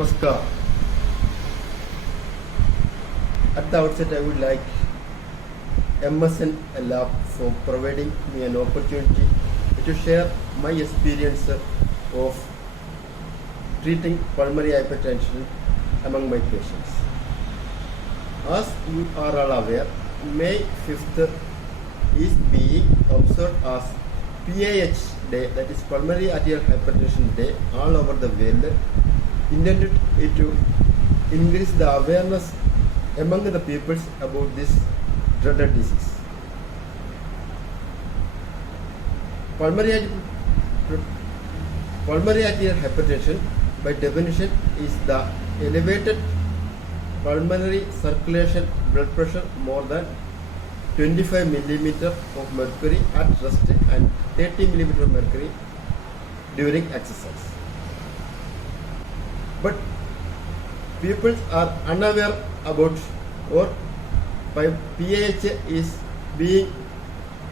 Namaskar. At the outset, I would like MSN Lab for providing me an opportunity to share my experience of treating pulmonary hypertension among my patients. As you are all aware, May 5th is being observed as PAH Day, that is Pulmonary Arterial Hypertension Day, all over the world, intended to increase the awareness among the peoples about this dreaded disease. Pulmonary arterial hypertension, by definition, is the elevated pulmonary circulation blood pressure more than 25 millimeter of mercury at rest and 30 millimeter of mercury during exercise. But people are unaware about, or PAH is being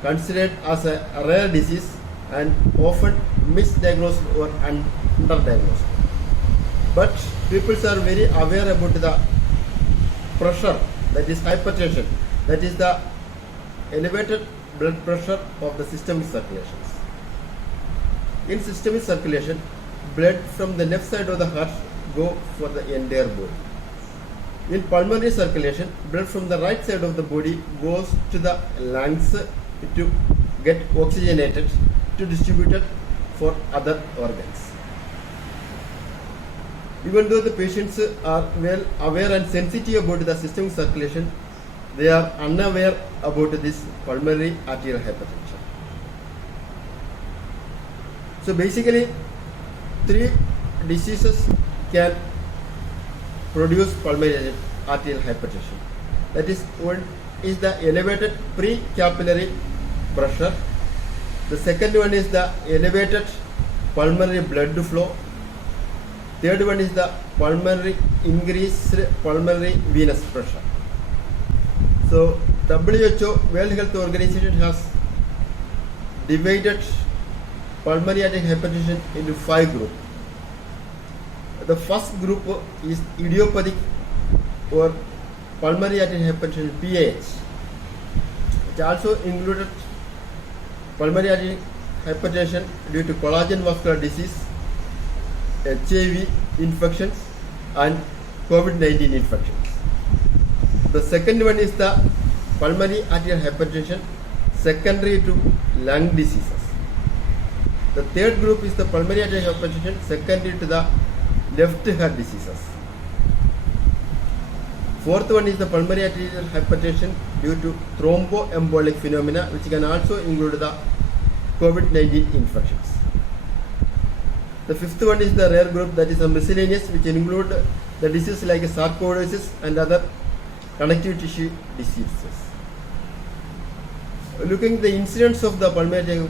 considered as a rare disease and often misdiagnosed or underdiagnosed. But people are very aware about the pressure, that is hypertension, that is the elevated blood pressure of the systemic circulations. In systemic circulation, blood from the left side of the heart go for the entire body. In pulmonary circulation, blood from the right side of the body goes to the lungs to get oxygenated to distributed for other organs. Even though the patients are well aware and sensitive about the systemic circulation, they are unaware about this pulmonary arterial hypertension. So basically, three diseases can produce pulmonary arterial hypertension. That is, one is the elevated pre-capillary pressure. The second one is the elevated pulmonary blood flow. Third one is the increased pulmonary venous pressure. So WHO, World Health Organization, has divided pulmonary arterial hypertension into 5 groups. The first group is idiopathic or pulmonary arterial hypertension, PAH. It also included pulmonary arterial hypertension due to collagen vascular disease, HIV infections and COVID-19 infections. The second one is the pulmonary arterial hypertension secondary to lung diseases. The third group is the pulmonary arterial hypertension secondary to the left heart diseases. Fourth one is the pulmonary arterial hypertension due to thromboembolic phenomena, which can also include the COVID-19 infections. The fifth one is the rare group, that is a miscellaneous, which include the diseases like sarcoidosis and other connective tissue diseases. Looking at the incidence of the pulmonary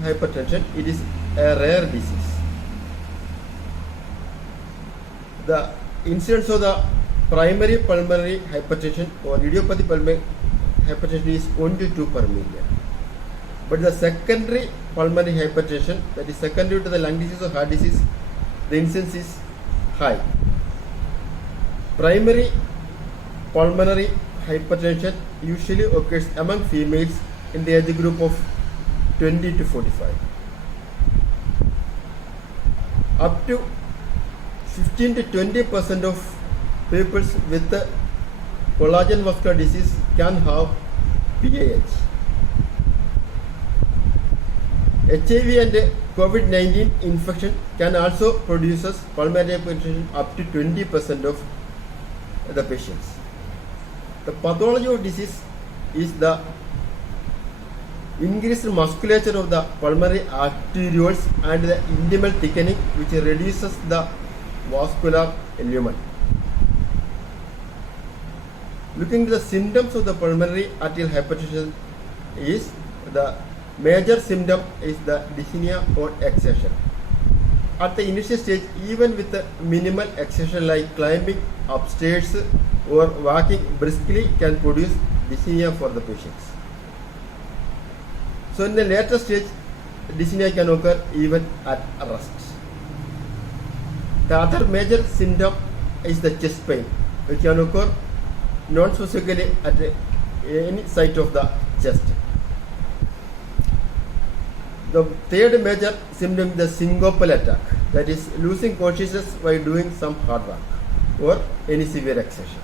hypertension, it is a rare disease. The incidence of the primary pulmonary hypertension or idiopathic pulmonary hypertension is 1 to 2 per million. But the secondary pulmonary hypertension, that is secondary to the lung disease or heart disease, the incidence is high. Primary pulmonary hypertension usually occurs among females in the age group of 20 to 45. Up to 15 to 20% of people with the collagen vascular disease can have PAH. HIV and COVID-19 infection can also produce pulmonary hypertension up to 20% of the patients. The pathology of disease is the increased musculature of the pulmonary arterioles and the intimal thickening, which reduces the vascular lumen. Looking at the symptoms of the pulmonary arterial hypertension, is the major symptom is the dyspnea or exertion. At the initial stage, even with the minimal exertion like climbing upstairs or walking briskly, can produce dyspnea for the patients. So in the later stage, dyspnea can occur even at rest. The other major symptom is the chest pain, which can occur non-specifically at any site of the chest. The third major symptom is the syncopal attack, that is losing consciousness while doing some hard work or any severe exertion.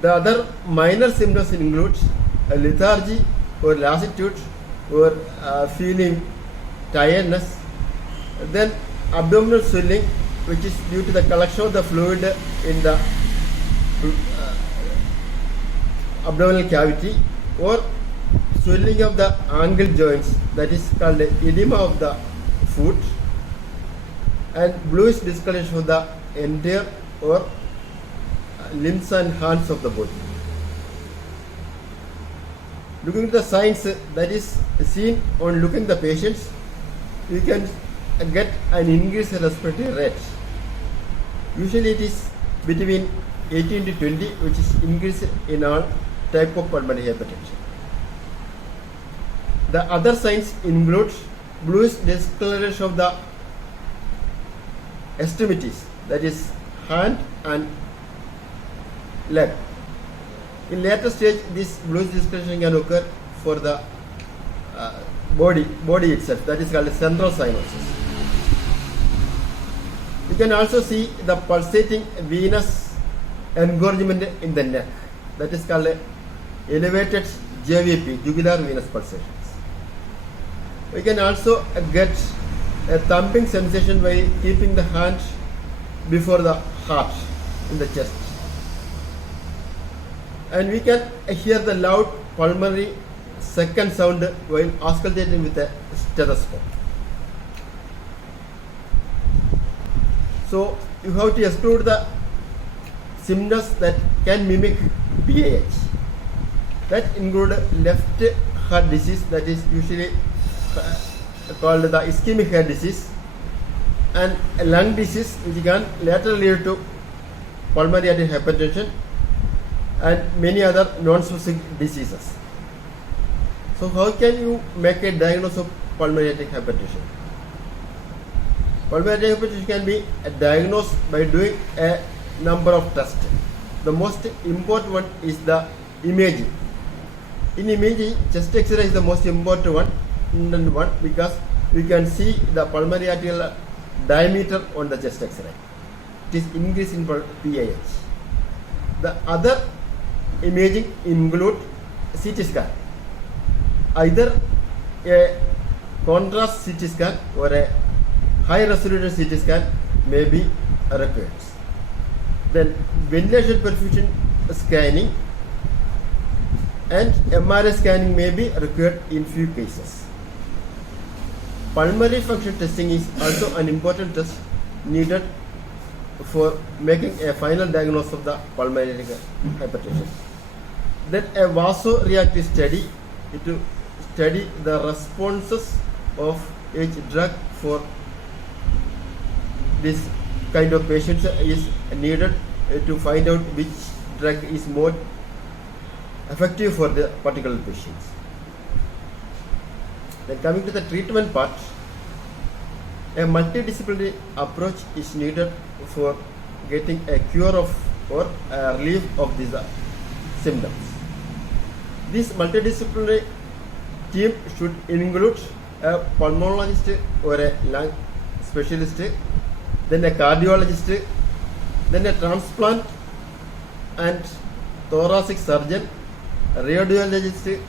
The other minor symptoms include lethargy or lassitude or feeling tiredness, then abdominal swelling, which is due to the collection of the fluid in the abdominal cavity, or swelling of the ankle joints, that is called edema of the foot, and bluish discoloration of the entire or limbs and hands of the body. Looking at the signs that is seen on looking the patients, you can get an increased respiratory rate. Usually it is between 18 to 20, which is increased in all type of pulmonary hypertension. The other signs include bluish discoloration of the extremities, that is hand and leg. In later stage, this bluish discoloration can occur for the body itself, that is called central cyanosis. You can also see the pulsating venous engorgement in the neck, that is called elevated JVP, jugular venous pulsations. We can also get a thumping sensation by keeping the hand before the heart in the chest. And we can hear the loud pulmonary second sound while auscultating with a stethoscope. So you have to exclude the symptoms that can mimic PAH. That include left heart disease, that is usually called the ischemic heart disease, and a lung disease which can later lead to pulmonary arterial hypertension, and many other non-specific diseases. So how can you make a diagnosis of pulmonary arterial hypertension? Pulmonary arterial hypertension can be diagnosed by doing a number of tests. The most important one is the imaging. In imaging, chest X-ray is the most important one because we can see the pulmonary arterial diameter on the chest X-ray. It is increased in PAH. The other imaging include CT scan. Either a contrast CT scan or a high resolution CT scan may be required. Then ventilation perfusion scanning and MRI scanning may be required in few cases. Pulmonary function testing is also an important test needed for making a final diagnosis of the pulmonary hypertension. Then a vasoreactive study to study the responses of each drug for this kind of patients is needed to find out which drug is more effective for the particular patients. Then coming to the treatment part, a multidisciplinary approach is needed for getting a cure of or a relief of these symptoms. This multidisciplinary team should include a pulmonologist or a lung specialist, then a cardiologist, then a transplant and thoracic surgeon, a radiologist,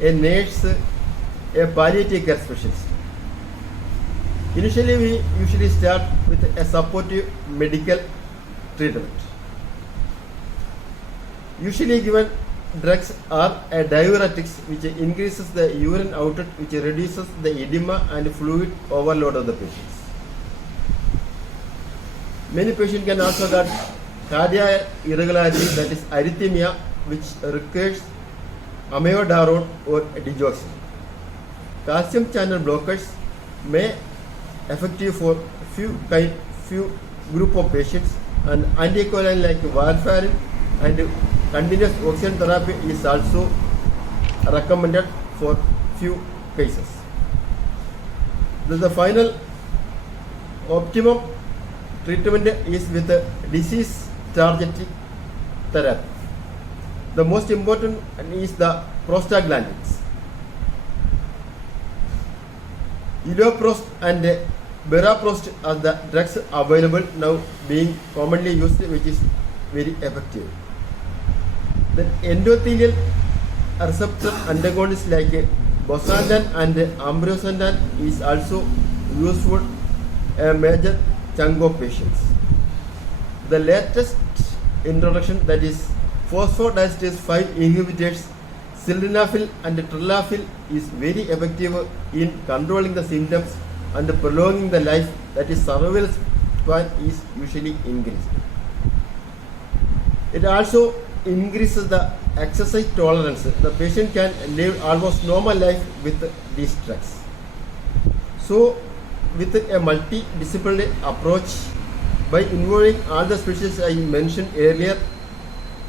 a nurse, a palliative care specialist. Initially, we usually start with a supportive medical treatment. Usually given drugs are a diuretics which increases the urine output, which reduces the edema and fluid overload of the patients. Many patients can also get cardiac irregularity, that is arrhythmia, which requires amiodarone or digoxin. Calcium channel blockers may effective for few group of patients, and anticoagulant like warfarin and continuous oxygen therapy is also recommended for few cases. The final optimum treatment is with disease targeted therapy. The most important is the prostaglandins. Iloprost and Beraprost are the drugs available now being commonly used, which is very effective. The endothelial receptor antagonists like bosentan and ambrisentan is also useful a major chunk of patients. The latest introduction, that is phosphodiesterase 5 inhibitors, sildenafil and trilafil, is very effective in controlling the symptoms and prolonging the life, that is survival span is usually increased. It also increases the exercise tolerance. The patient can live almost normal life with these drugs. So, with a multidisciplinary approach, by involving all the specialties I mentioned earlier,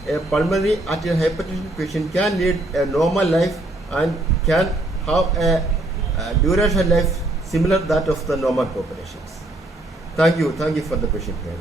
a pulmonary arterial hypertension patient can lead a normal life and can have a duration life similar that of the normal populations. Thank you for the patient hearing.